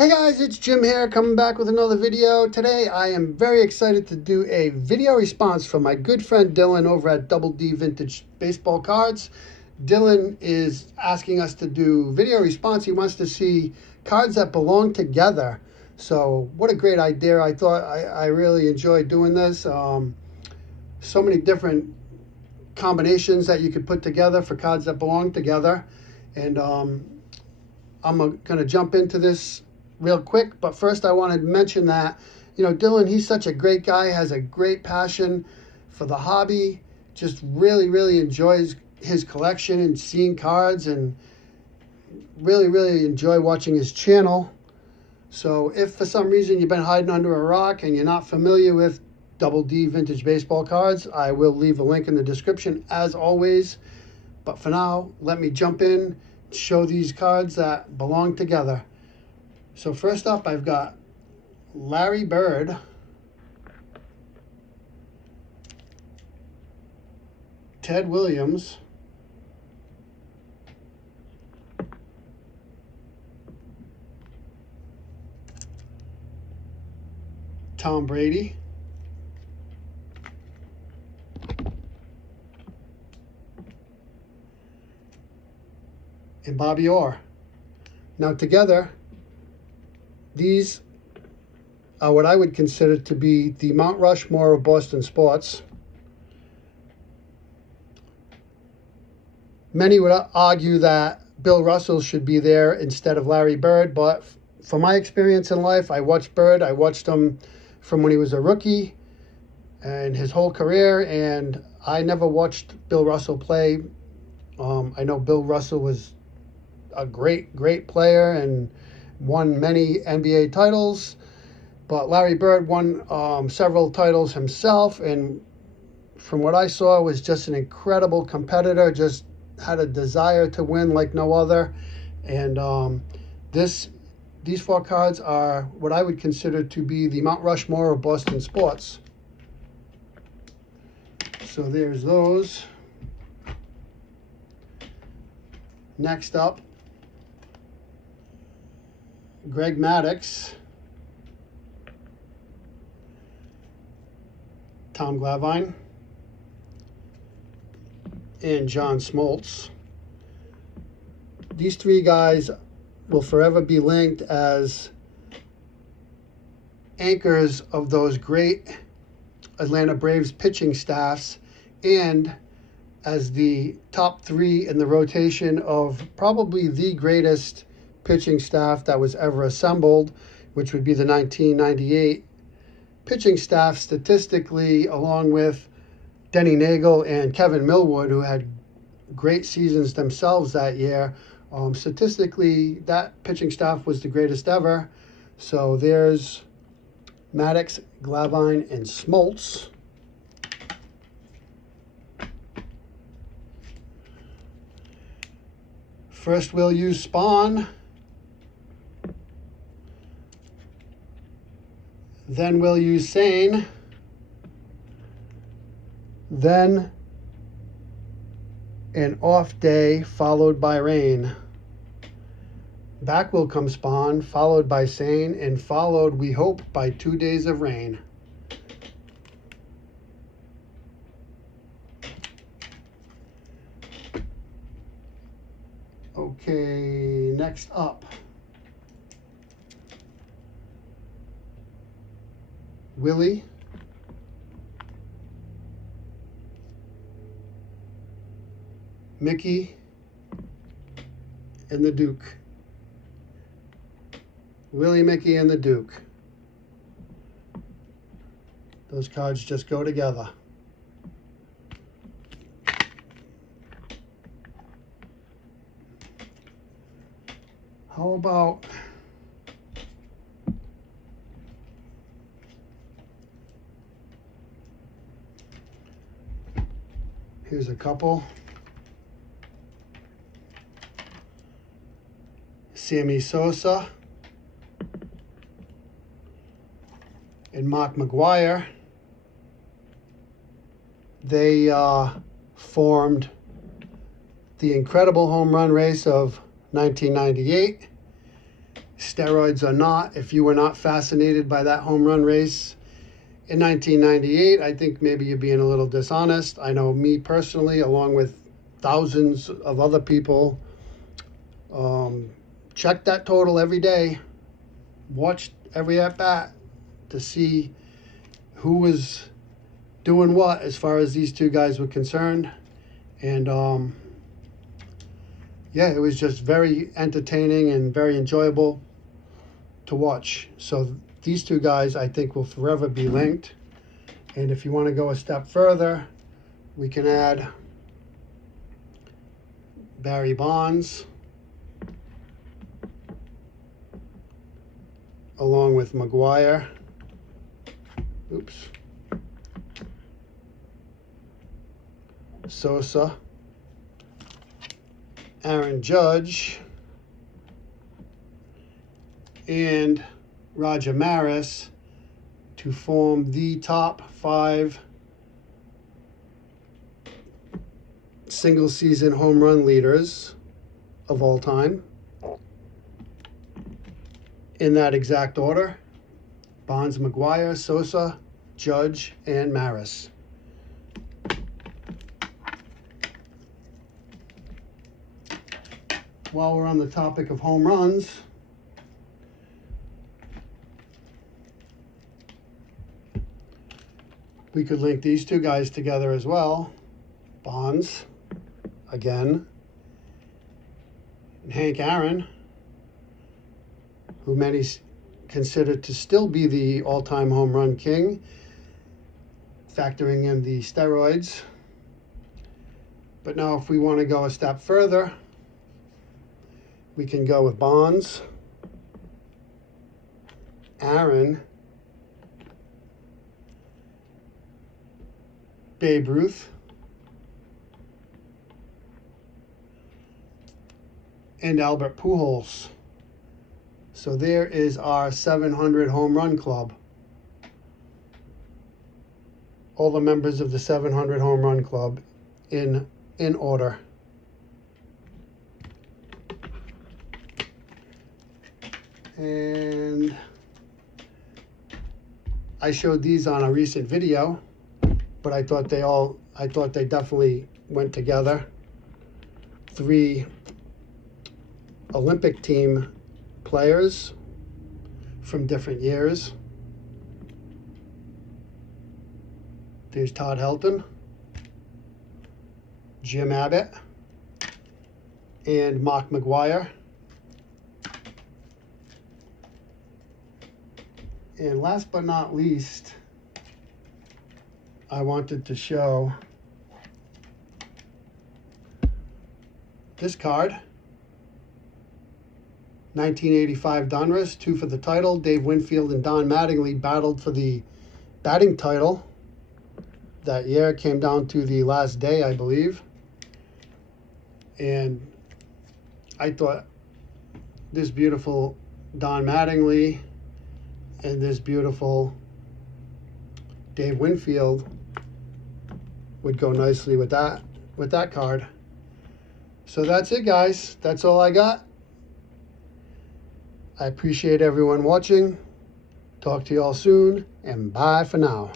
Hey guys, it's Jim here, coming back with another video. Today I am very excited to do a video response from my good friend Dylan over at Double D Vintage Baseball Cards. Dylan is asking us to do video response. He wants to see cards that belong together. So what a great idea. I thought I really enjoyed doing this. So many different combinations that you could put together for cards that belong together. And I'm going to jump into this real quick, but first I wanted to mention that, Dylan, he's such a great guy, has a great passion for the hobby, just really enjoys his collection and seeing cards, and really enjoy watching his channel. So if for some reason you've been hiding under a rock and you're not familiar with Double D Vintage Baseball Cards, I will leave a link in the description as always. But for now, let me jump in, show these cards that belong together. So first up, I've got Larry Bird, Ted Williams, Tom Brady, and Bobby Orr. Now together, these are what I would consider to be the Mount Rushmore of Boston sports. Many would argue that Bill Russell should be there instead of Larry Bird, but from my experience in life, I watched Bird. I watched him from when he was a rookie and his whole career, and I never watched Bill Russell play. I know Bill Russell was a great player and won many NBA titles, but Larry Bird won several titles himself, and from what I saw was just an incredible competitor, just had a desire to win like no other. And these four cards are what I would consider to be the Mount Rushmore of Boston sports. So there's those. Next up, Greg Maddux, Tom Glavine, and John Smoltz. These three guys will forever be linked as anchors of those great Atlanta Braves pitching staffs, and as the top three in the rotation of probably the greatest pitching staff that was ever assembled, which would be the 1998 pitching staff statistically, along with Denny Nagel and Kevin Millwood, who had great seasons themselves that year. Statistically, that pitching staff was the greatest ever. So there's Maddux, Glavine, and Smoltz. First, we'll use Spawn. Then we'll use Sane. Then an off day followed by rain. Back will come Spawn, followed by Sane, and followed, we hope, by 2 days of rain. Okay, next up, Willie, Mickey, and the Duke. Willie, Mickey, and the Duke. Those cards just go together. How about here's a couple. Sammy Sosa and Mark McGwire. They formed the incredible home run race of 1998. steroids or not, if you were not fascinated by that home run race in 1998, I think maybe you're being a little dishonest. I know me personally, along with thousands of other people, checked that total every day, watched every at-bat to see who was doing what as far as these two guys were concerned. And yeah, it was just very entertaining and very enjoyable to watch. So these two guys, I think, will forever be linked. And if you want to go a step further, we can add Barry Bonds along with McGwire. Oops. Sosa, Aaron Judge, and Roger Maris to form the top 5 single season home run leaders of all time. In that exact order: Bonds, McGwire, Sosa, Judge, and Maris. While we're on the topic of home runs, we could link these two guys together as well. Bonds, again, and Hank Aaron, who many consider to still be the all-time home run king, factoring in the steroids. But now if we want to go a step further, we can go with Bonds, Aaron, Babe Ruth, and Albert Pujols. So there is our 700 home run club. All the members of the 700 home run club in order. And I showed these on a recent video, but I thought they definitely went together. 3 Olympic team players from different years. There's Todd Helton, Jim Abbott, and Mark McGwire. And last but not least, I wanted to show this card. 1985 Donruss, 2 for the title. Dave Winfield and Don Mattingly battled for the batting title that year. It came down to the last day, I believe. And I thought this beautiful Don Mattingly and this beautiful Dave Winfield would go nicely with that card. So that's it, guys. That's all I got. I appreciate everyone watching. Talk to you all soon, and bye for now.